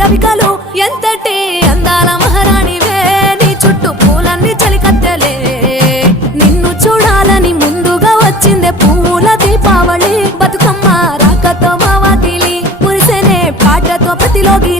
రవికలు ఎంతటి అందాల మహారాణివే నీ చుట్టూ పూలన్నీ చలికత్తెలే నిన్ను చూడాలని ముందుగా వచ్చిందే పూల దీపావళి బతుకమ్మ రాకతో మా వాకిలి మురిసెనే పాటతో ప్రతిలోకి